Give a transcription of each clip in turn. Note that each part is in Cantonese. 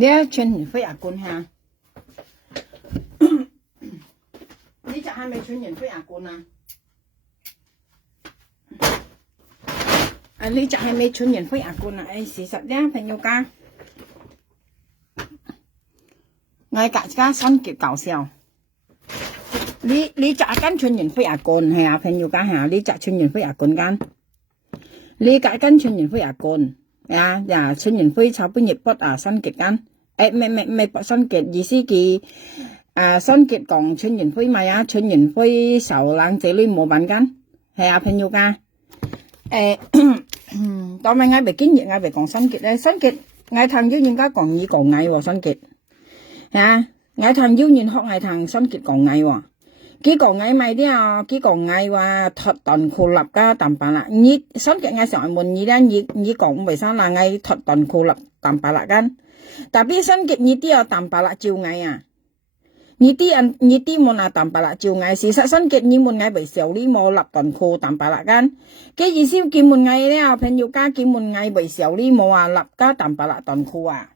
你存年費阿官哈？你就係咪存年費阿官啊？你就係咪存年費阿官啊？事實咧，朋友家，我家家新結搞笑。你就跟存年費阿官係啊，朋友家係啊，你就存年費阿官間，你就跟存年費阿官。呀，存年費炒半日不啊，新結間，未不新結，意思佢新結講存年費咪啊，存年費受冷這類冇辦間，係啊，朋友家，當咪嗌未經驗，嗌未講新結咧，新結嗌談要人家講語講嗌喎，新結，嗌談要人學嗌談新結講嗌喎。幾個ngày咪啲啊，幾個ngày話脱斷褲立噶淡白啦。你新嘅ngày上門你咧，你講為啥啦？ngày脱斷褲立淡白啦間，但係新嘅你啲啊淡白啦照ngày啊，你啲冇啊淡白啦照ngày。事實新嘅你冇ngày為少呢冇立斷褲淡白啦間，嘅意思見冇ngày咧，朋友家見冇ngày為少呢冇啊立加淡白啦斷褲啊。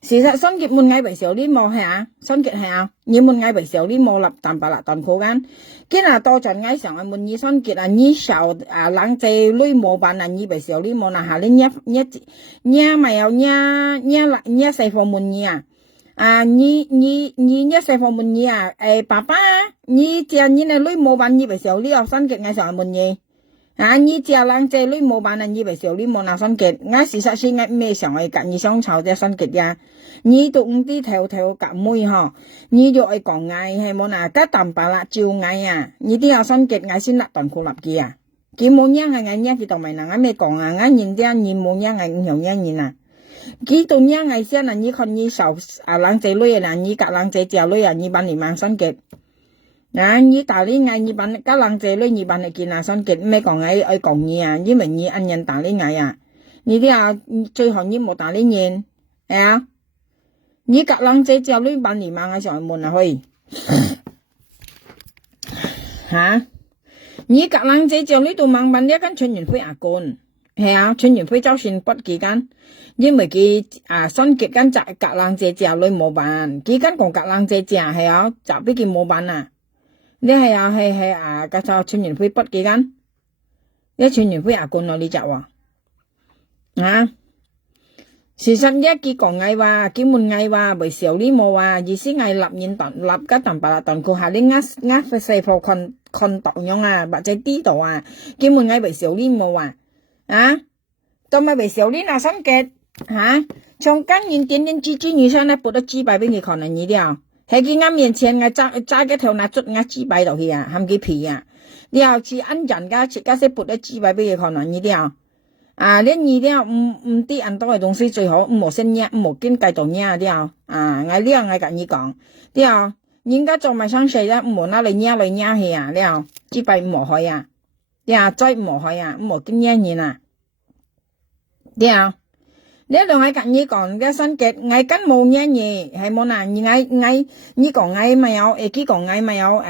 事實新結滿嗌為少啲冇係啊，新結係啊，你滿嗌為少啲冇立淡白啦斷褲間，見啊多陣嗌上啊滿意新結啊，你少啊冷靜女冇辦啊，你為少啲冇啊下你一咪有一細貨滿意啊，你一細貨滿意啊，爸爸你只你呢女冇辦你為少啲啊新結嗌上啊滿意。你只冷靜女冇辦啊，你為少啲冇那新結，我事實先我咩上去隔你想炒啲新結呀，你都唔啲條夾妹嗬，你就愛講嗌係冇嗱，加淡白啦照嗌啊，你啲有新結嗌先立斷褲立嘅啊，佢冇嘢係嗌嘢佢度咪嗱，我咩講啊，我認啲你冇嘢係唔用嘢嘢啊，佢度嘢嗌先啊，你看你受冷靜女啊，你夾冷靜照女啊，你辦你mang新結。你打理嗌你辦家冷姐女你辦嚟見啊新結咩講愛講嘢啊，因為你按人打理嗌啊，你啲啊最後你冇打理人，你家冷姐照女辦你mang嗌上門啊去，你家冷姐照女度mang辦一間存年費阿官，係啊，存年費周算不幾間，因為佢新結間就家冷姐照女冇辦，幾間講家冷姐照係啊，就俾佢冇辦啊。你係啊係個就存年費不幾間，你存年費阿官咯你就話，事實一幾個ngày話幾滿ngày話為少呢冇話，意思係立現斷立加淡白啦斷褲下你細貨困當樣啊，或者啲度啊，幾滿ngày為少呢冇話，都咪為少呢嗱新嘅從今年點點支女生咧撥得支擺俾你看啊你啲喺佢啱面前我揸嘅條拿出我支擺落去啊，含佢皮啊，你又似按人家切家先撥得支擺俾佢看啊你啲你啲唔啲按多嘅東西最好唔好先嘢唔好跟計到嘢啲我呢樣我跟你講啲人家做埋生事咧唔好拿嚟嘢去啊啲支擺唔好去啊啲再唔好去啊唔好跟嘢嘢啊啲你同我跟你講嘅新結，我跟冇嘢嘢，係冇嗱，你講我咪有，幾講我咪有，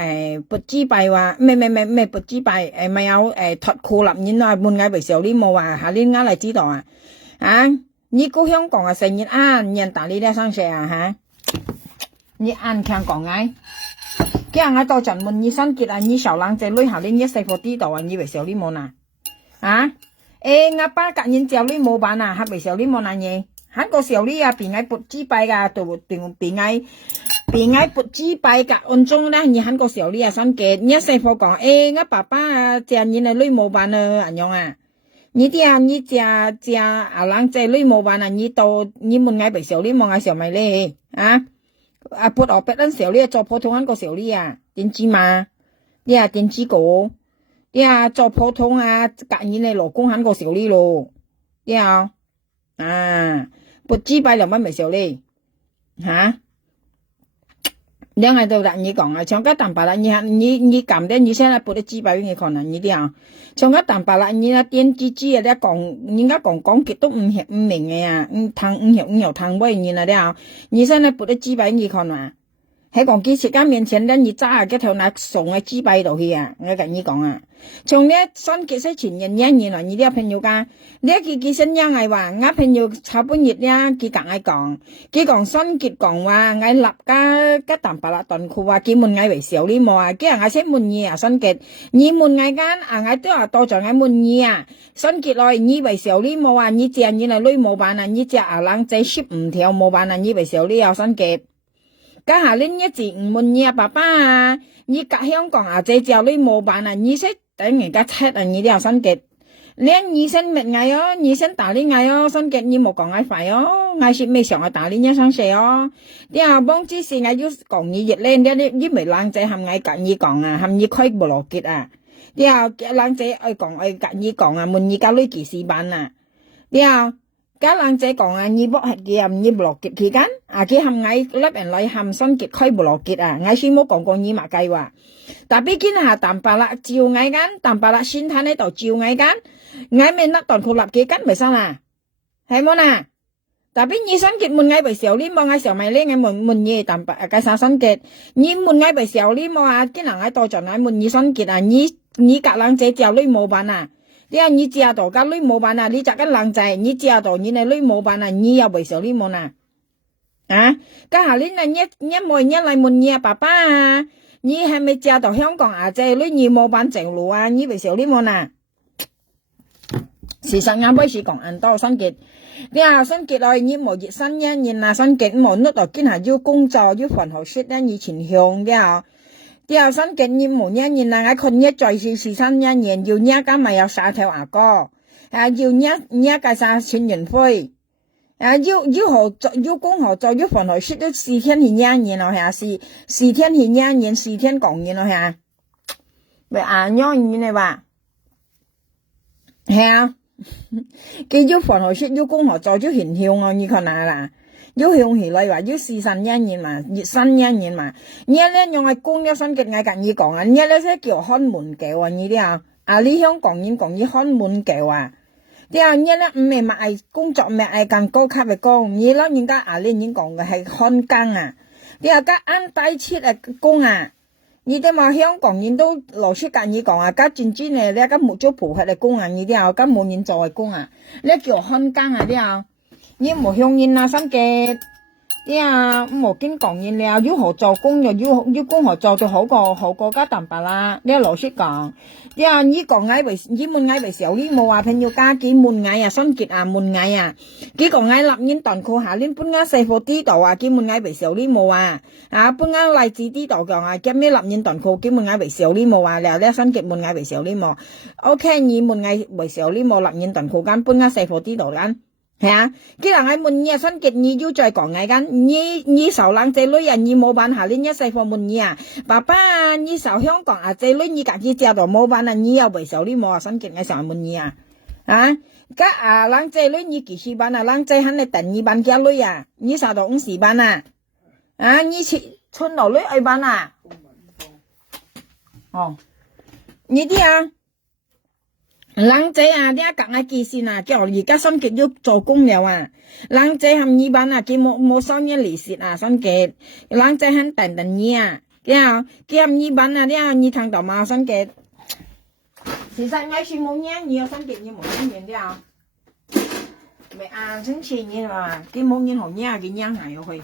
撥支幣話，咩撥支幣，咪有，脱褲立年啊，滿我為少啲冇話，下年啱嚟知道你估香港成日人打你啲生事你聽講我，今日我到陣問你新結你小冷仔女下年一細貨啲度你為少啲冇嗱，我爸隔年照你冇辦啊，係咪少你冇難嘢？喺個時候呢邊嗌撥支幣噶，邊嗌撥支幣噶，按中咧，你喺個時候呢新嘅，你一細貨講，我爸爸借年嚟女冇辦啊，咁樣啊，你啲你借冷借女冇辦啊，你到你問嗌俾少你冇嗌少咪咧，撥我俾人少你做普通喺個時候呢點知嘛？點知個？做普通隔年你老公喺個少呢咯，撥支幣兩蚊咪少呢，你喺度同你講從家淡白啦，你撳啲你先撥啲支幣俾你看你啲從家淡白啦，你電支你講，人家講極都唔明嘅唔聽喂你啲你先撥啲支幣你看喺講幾時間面前咧，你揸嘅條拿送嘅支幣度去我跟你講從呢新結識前人1年來，你啲朋友講，呢佢新人係話，我朋友炒半日呢，佢講新結講話，我立家淡白啦頓褲話，佢問我為少呢冇啊，佢話我先問你啊，新結，你問我間啊，我都話多咗我問你啊，新結來你為少呢冇啊，你借你嚟女冇辦啊，你借啊冷仔15條冇辦啊，你為少呢有新結。家下呢一字唔問你啊爸爸啊，你隔香港啊借你冇辦啊，你識等人家7啊，你都有新結，連你先滅嗌哦，你先打你嗌哦，新結你冇講嗌快哦，嗌是未上去打你一聲射哦，啲啊幫之事嗌要講你熱咧，啲未冷仔含嗌隔你講啊，含你開無邏輯啊，啲啊冷仔愛講愛隔你講啊，問你家女幾時辦啊，啲啊。家冷仔講啊，你冇係嘅，你無邏輯期間，啊佢含嗌粒人嚟含新結開無邏輯啊，嗌先冇講過你嘛計劃，但畢竟下淡白啦，照嗌間淡白啦，先睇呢度照嗌間，嗌咩甩斷佢立幾間咪生啊，係冇啦，但畢你新結問嗌為時候呢冇嗌時候咪呢嗌問嘢淡白啊，介紹新結，你問嗌為時候呢冇啊，啲人嗌多咗嗌問你新結啊，你隔冷仔照呢冇辦啊。你知道家女冇辦啊，你就跟冷仔，你知道你哋女冇辦啊，你又為少你冇啊？啊，家下你冇人嚟問你啊，爸爸啊，你係咪知道香港啊？仔女你冇辦正路啊？你為少你冇啊？事實啱開始講很多新結，你話新結來你冇熱身一年啊，新結冇乜度見係要工作要混合說咧，以前向啲啲後生經驗冇1年啦，我คน一再是新1年，要一家咪有3條牙膏，要一家3千元費，要工學做要混合說都4天係1年咯，係4天係1年4天講完咯，係咪啊？樣你哋話係啊？佢要混合說要工學做要現效我你看下啦。要向起來話要試新1年嘛，熱新1年嘛，你咧用係公一新嘅嗌隔你講啊，你咧先叫看門狗啊，你啲啊你香港人講你看門狗啊，啲啊你咧唔係賣工作唔係更高級嘅工，你咧人家你人講嘅係看更啊，啲啊家按低切嘅工啊，你哋嘛香港人都老實隔你講啊，家轉轉咧你家冇做普客嘅工啊，你啲啊家冇人做嘅工啊，你叫看更啊啲啊。你冇向人啊，新嘅，啲啊冇見講人了，要何做工又要工何做就好過家淡白啦。你老實講，啲啊你講嗌為你問嗌為時候，你冇話朋友家幾問嗌啊，新結啊問嗌啊，幾講嗌立人斷褲下呢搬家細貨啲度啊，幾問嗌為時候呢冇啊，啊搬家例子啲度講啊，咁咩立人斷褲幾問嗌為時候呢冇啊，然後咧新結問嗌為時候呢冇 ，OK 你問嗌為時候呢冇立人斷褲間搬家細貨啲度間。係啊，既然係問你啊，新結你要再講嗌間，你受冷仔女啊，你冇辦下呢一世貨問你啊，爸爸啊，你受香港啊仔女你自己知道冇辦啊，你又為受呢冇啊，新結我成日問你啊，啊，家啊冷仔女你幾時辦啊，冷仔肯定第2辦家女啊，你受到50辦啊，啊，你春落女愛辦啊，哦，你啲啊。冷仔啊，啲隔嗌記先啊，叫而家新結要做工了啊。冷仔含2班啊，佢冇收一利息啊，新結。冷仔肯等你啊，佢含2班啊，啲你聽到嘛，新結。其實我是冇嘢，你有新結你冇嘢啲咪啊，星期你嘛，佢冇嘢好嘢，佢嘢行入去。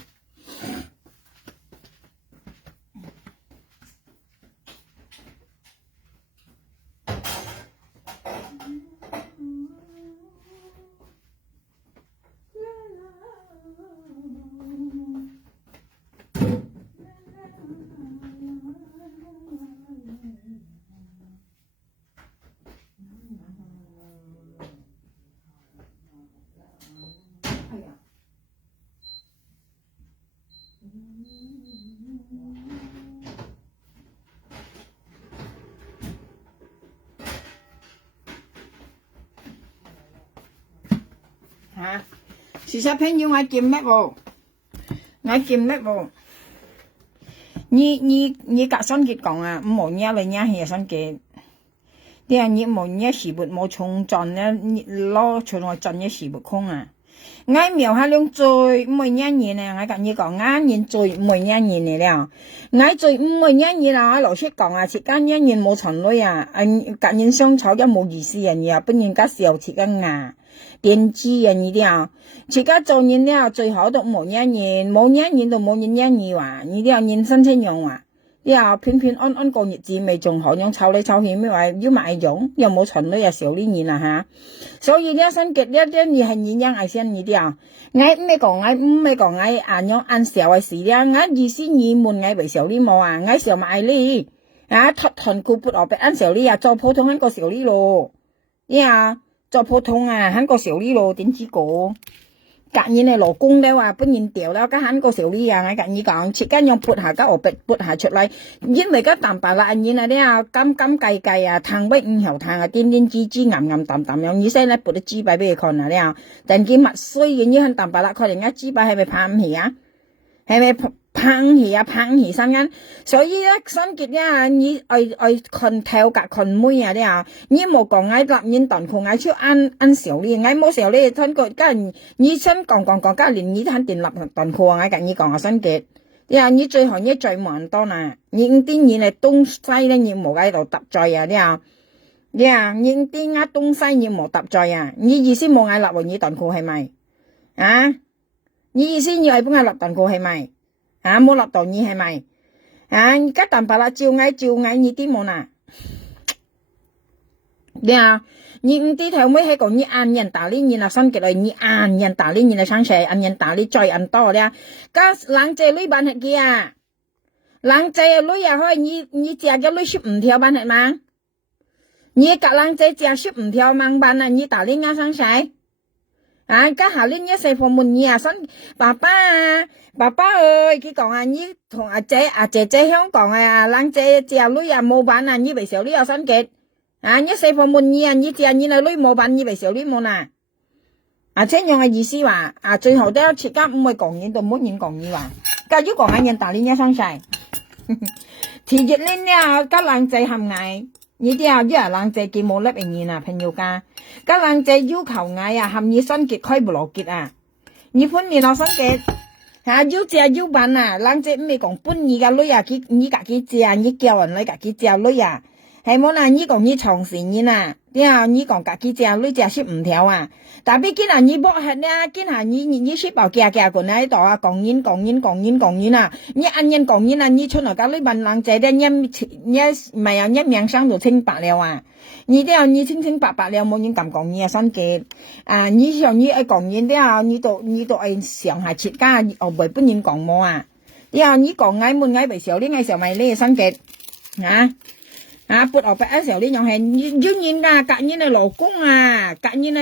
其實朋友我見咩喎？我見咩喎？你隔新結講啊，冇嘢嚟嘢係新結。啲人你冇嘢時活冇重盡咧，攞出來盡嘅時活空啊。ngay miêu ha lương trôi 10 nè ngay cả như còn ngá nhìn trôi 10 nè了ngay trôi 10 啦老師講啊，切間一年冇存女啊，隔年相炒一冇意思啊，你啊本人家時切間牙電子啊你了，切間做年了最好都冇一年都冇一年話，你了人生清用話。呀，平平安安過日子咪仲好，樣炒嚟炒去咪話要買用，又冇存女又少呢年啦吓，所以呢新結呢啲嘢係人樣係先呢啲啊，嗌咩講嗌按樣按少嘅事啦，嗌意思你們嗌為少呢冇啊，嗌少買呢，啊突團庫撥落俾按少呢啊，做普通喺個少呢咯，呀做普通啊喺個少呢咯，點知個？隔年嘅勞工咧話本年掉啦，家下個小呢樣喺隔年講，切間用撥下家我撥下出嚟，因為家淡白啦，然後咧金計啊，燙不五後燙啊，癲枝暗淡樣，意思咧撥啲枝擺俾佢看啊，咧，但見墨衰嘅呢很淡白啦，佢哋而家枝擺係咪拍唔起啊？係咪拍唔起三間？所以咧新結咧，你愛看頭格看妹啊啲啊，你冇講嗌立面當佢嗌出按少呢，嗌冇少呢，聽個家人你先講家連你睇電立當佢啊，嗌隔你講啊新結，呀你最後你最忙多啦，你啲嘢嚟東西咧你冇喺度搭載啊啲啊，呀你啲啱東西你冇搭載啊，你意思冇嗌立喎你當佢係咪？啊？你意思你係幫嗌立當佢係咪？啊冇立到你係咪？啊而家淡白啦，照嗌你啲冇啦。呀，你啲頭尾係講你按人打理你啦，新結嚟你按人打理你啦，生蛇按人打理再按多啦。家冷姐女辦係嘅啊，冷姐女啊可以你只個女15條辦係嘛？你隔冷姐只15條盲辦啊，你打理啱生蛇。啊！家下呢一世父母你啊，新爸爸ơi，佢講啊，你同姐姐香港啊，冷姐只女啊冇辦啊，你為少呢有新結啊，一世父母你啊，你只你女冇辦，你為少呢冇啦。啊，這樣嘅意思話啊，最後都切間唔會講嘢到冇人講嘢話，假如講人打呢一生晒，提熱呢呢，家冷姐含嗌。呢啲啊，因為冷姐見冇粒應啊，朋友家，家冷姐要求嗌啊，含你新結開不落結啊，你半年落新結，要借要辦啊，冷姐唔係講半年嘅女啊，你自己借，你叫人嚟自己借女啊，係冇啦，你講你長時間啊，啲啊，你講自己借女借15條啊，但係見下你搏係咧，見下你書包夾過嚟度啊，講煙啊，你按人講煙啊，你出嚟家女問冷姐咧，你唔係啊，一面生就清白了啊，你啲啊，你清白了，冇人咁講嘢啊，新嘅啊，你像你愛講嘢啲啊，你都愛上下切家，哦，唔本人講冇啊，啲啊，你講嗌門嗌為少啲嗌少咪呢新嘅啊，撥落俾一時候呢樣係要人噶，隔年嘅勞工啊，長年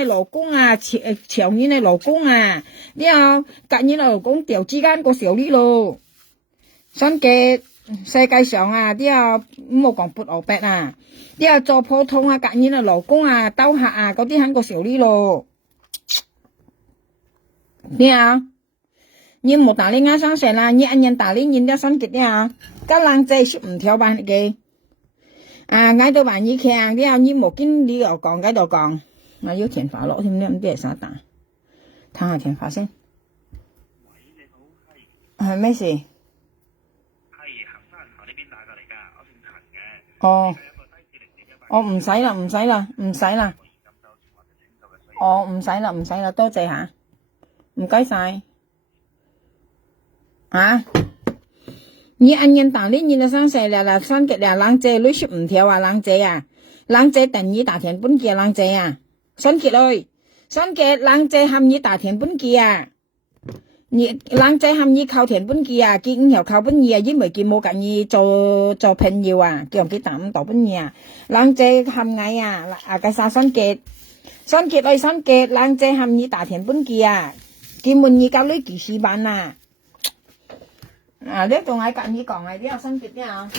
嘅勞工啊，呢個隔年嘅勞工調之間個少呢咯，新嘅世界上啊，啲啊冇講撥落俾啊，啲啊做普通啊，隔年嘅勞工啊，兜客啊，嗰啲喺個少呢咯，啲啊，你冇打理啱生成啦，你按人打理人家新嘅啲啊，家冷仔15條班嘅。啊！嗌到萬二強，啲你冇見你又講喺度講，我要填發落添咧，唔知係啥蛋，睇下填發先。係咩事？係行山行呢邊打過嚟㗎，我姓陳嘅。哦。我唔使啦。哦，唔使啦，多謝吓，唔該晒。啊！你按人打理你的生死了生結了冷姐女15條啊，冷姐啊，冷姐等你大田本嘅冷姐啊，新結嘞，新結冷姐含你大田本嘅啊，你冷姐含你靠田本嘅啊，見5條靠本嘅啊，因為見冇緊意做朋友啊，叫人幾膽到本嘅啊，冷姐含嗌啊，介紹新結嘞，新結冷姐含你大田本嘅啊，見滿你教女幾時班啊？啊！呢仲喺隔你講係啲有新結啲啊，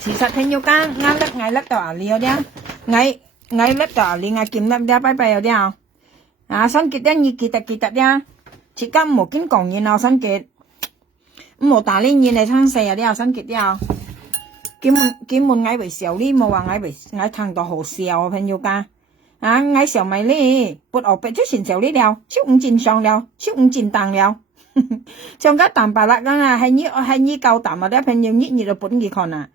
其實聽要間嗌甩到啊，你有啲嗌甩到啊，你嗌見甩啲拜拜有啲啊，新結啲你記得啲，切間冇見講嘢啊，新結冇打理嘢嚟撐死有啲有新結啲啊，見門嗌為少呢，冇話嗌為嗌撐到好笑啊，朋友家啊，嗌小米呢，撥牛鼻出前時候呢了，超五戰上了，超五戰當了。trong các tầm bà lạc á hay như cao tầm mà đã phải nhiều nhất như là bốn người con à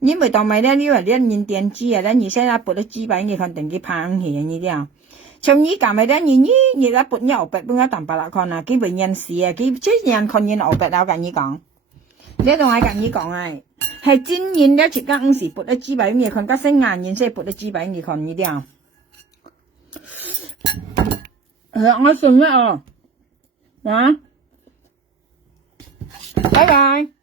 nhưng mà tao mày đó như là liên nhìn tiền chi à đó như sẽ là bốn được chi bảy người con từng cái phang thì như thế nào trong như cả mày đó như là bốn nhau bẹt bốn cái tầm bà lạc con à cái bệnh nhân sĩ à cái chết nhân con nhân ổ bẹt đâu cả như con để đâu ai cả như con ai hay chính nhân đó chỉ các ông sĩ bốn được chi bảy người con các sinh ngàn nhân sẽ bốn được chi bảy người con như thế nào tôi xin đó đó bye bye